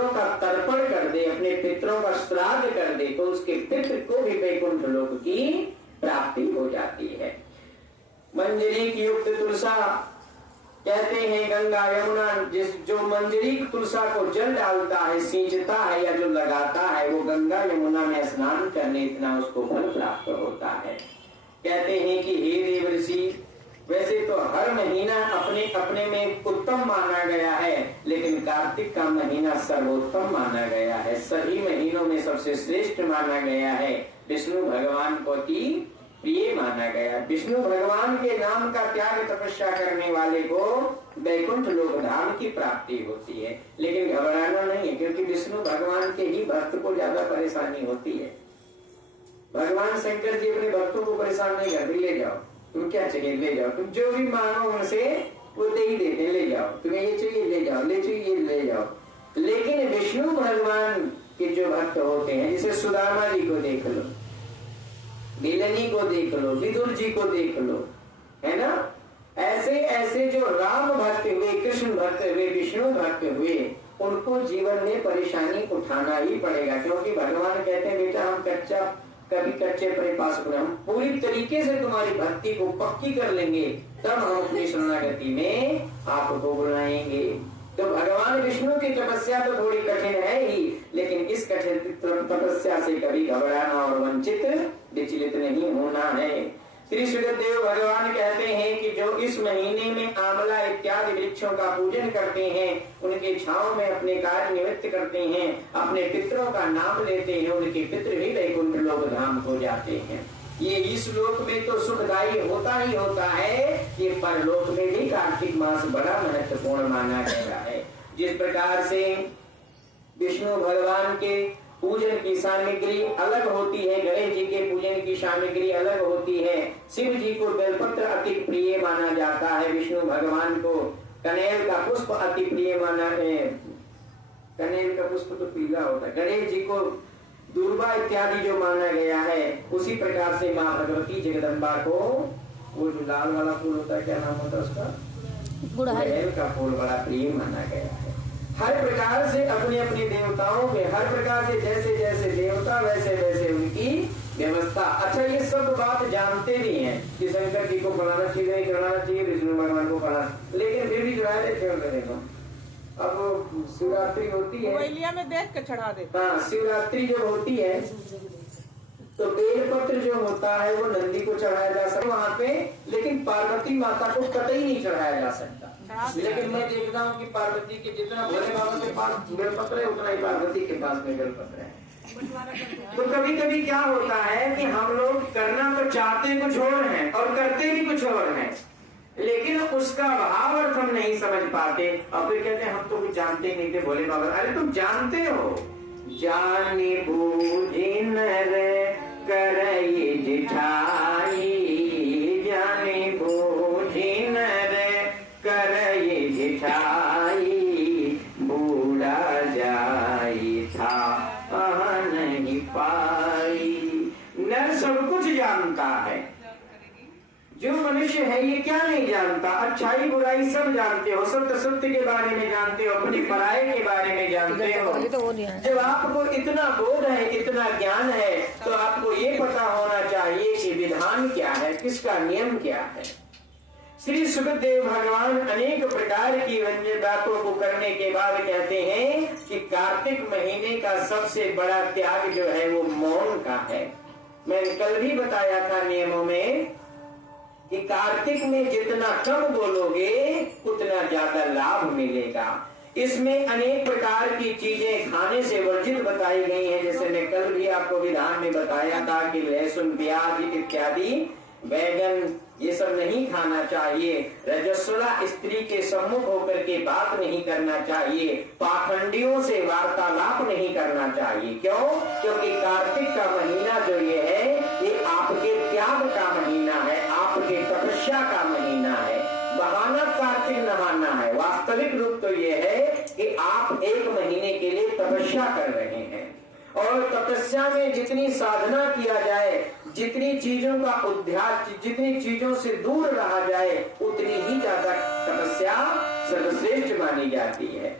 पितरों का तर्पण कर दे, अपने पितरों का श्राद्ध कर दे, तो उसके पितृ को भी वैकुंठ लोक की प्राप्ति हो जाती है। मंजरी की युक्त तुलसा, कहते हैं गंगा यमुना, जो मंजरी तुलसा को जल डालता है, सींचता है या जो लगाता है, वो गंगा यमुना में स्नान करने इतना उसको फल प्राप्त होता है। कहते हैं कि हे देवर्षि, वैसे तो हर महीना अपने अपने में उत्तम माना गया है, लेकिन कार्तिक का महीना सर्वोत्तम माना गया है, सभी महीनों में सबसे श्रेष्ठ माना गया है, विष्णु भगवान को की प्रिय माना गया। विष्णु भगवान के नाम का त्याग तपस्या करने वाले को वैकुंठ लोक धाम की प्राप्ति होती है। लेकिन घबराना नहीं है, क्योंकि विष्णु भगवान के ही भक्त को ज्यादा परेशानी होती है। भगवान शंकर जी अपने भक्तों को परेशान नहीं करते, ले जाओ, तुम क्या चाहिए ले जाओ, तुम जो भी मांगो उनसे वो दे ही देते, ले जाओ, तुम्हें ये चाहिए ले जाओ, ले चाहिए ले जाओ। लेकिन विष्णु भगवान के जो भक्त होते हैं, जैसे सुदामा जी को देख लो, बिलनी को देख लो, विदुर जी को देख लो, है ना, ऐसे ऐसे जो राम भक्त हुए, कृष्ण भक्त हुए, विष्णु भक्त हुए, उनको जीवन में परेशानी उठाना ही पड़ेगा। क्योंकि भगवान कहते हैं बेटा हम कभी कच्चे परिपास, हम पूरी तरीके से तुम्हारी भक्ति को पक्की कर लेंगे, तब हम अपनी शरणागति में आपको बुलाएंगे। तो भगवान विष्णु की तपस्या तो थोड़ी कठिन है ही, लेकिन इस कठिन तपस्या से कभी घबराना और वंचित विचलित नहीं होना है। श्री सुखदेव भगवान कहते हैं कि जो इस महीने में आंवला इत्यादि वृक्षों का पूजन करते हैं, उनके छांव में अपने कार्य निवृत्त करते हैं, अपने पितरों का नाम लेते हैं, उनके पितृ भी वैकुंठ लोक धाम हो जाते हैं। ये इस लोक में तो सुखदायी होता ही होता है, ये परलोक में भी कार्तिक मास बड़ा महत्वपूर्ण माना गया है। जिस प्रकार से विष्णु भगवान के पूजन की सामग्री अलग होती है, गणेश जी के पूजन की सामग्री अलग होती है, शिव जी को बेलपत्र अति प्रिय माना जाता है, विष्णु भगवान को कनेल का पुष्प अति प्रिय माना है, कनेल का पुष्प तो पीला होता है, गणेश जी को दुर्वा इत्यादि जो माना गया है, उसी प्रकार से माँ भगवती जगदम्बा को वो जो लाल वाला फूल होता है, क्या नाम होता है उसका, गुड़हल का फूल बड़ा प्रिय माना गया है। हर प्रकार से अपने अपने देवताओं के, हर प्रकार से जैसे जैसे देवता वैसे वैसे उनकी व्यवस्था। अच्छा, ये सब बात जानते भी हैं कि शंकर जी को बनाना चाहिए नहीं कराना चाहिए, विष्णु भगवान को बनाना, लेकिन फिर भी चढ़ा देते हैं। अब शिवरात्रि होती है, में देख के चढ़ा देते। हाँ, शिवरात्रि जब होती है तो बेलपत्र जो होता है वो नंदी को चढ़ाया जा सकता वहाँ पे, लेकिन पार्वती माता को कतई नहीं चढ़ाया जा सकता। लेकिन मैं देखता हूँ कि पार्वती के जितना भोले बाबा के पास बेलपत्र है, उतना ही पार्वती के पास में बेलपत्र है। तो कभी कभी क्या होता है कि हम लोग करना तो चाहते कुछ और हैं और करते भी कुछ और हैं, लेकिन उसका भाव अर्थ हम नहीं समझ पाते, और फिर कहते हैं हम तो कुछ जानते नहीं थे भोले बाबा। अरे तुम जानते हो, जानी बूझी नर करई जिठाई, जानी बूझी नर करई जिठाई, बूढ़ा जाई था नहीं पाई। नर सब कुछ जानता है, जो मनुष्य है ये क्या नहीं जानता, अच्छाई बुराई सब जानते हो, सत्य सत्य के बारे में जानते हो, अपनी पराई के बारे में जानते हो। जब आपको इतना बोध है, इतना ज्ञान है, तो आपको ये पता होना चाहिए कि विधान क्या है, किसका नियम क्या है। श्री सुखदेव भगवान अनेक प्रकार की व्यंजन बातों को करने के बाद कहते हैं कि कार्तिक महीने का सबसे बड़ा त्याग जो है वो मौन का है। मैंने कल भी बताया था नियमों में कि कार्तिक में जितना कम बोलोगे उतना ज्यादा लाभ मिलेगा। इसमें अनेक प्रकार की चीजें खाने से वर्जित बताई गई हैं, जैसे मैं कल भी आपको विधान में बताया था कि लहसुन प्याज इत्यादि बैगन ये सब नहीं खाना चाहिए, रजस्वला स्त्री के सम्मुख होकर के बात नहीं करना चाहिए, पाखंडियों से वार्तालाप नहीं करना चाहिए। क्यों? क्योंकि कार्तिक का महीना जो ये है ये आपके त्याग का महीना है, आपके तपस्या का महीना है। बहाना कार्तिक न मानना है, वास्तविक रूप तो ये है कि आप एक महीने के लिए तपस्या कर रहे हैं, और तपस्या में जितनी साधना किया जाए, जितनी चीजों का उद्ध्यास, जितनी चीजों से दूर रहा जाए, उतनी ही ज्यादा तपस्या सर्वश्रेष्ठ मानी जाती है।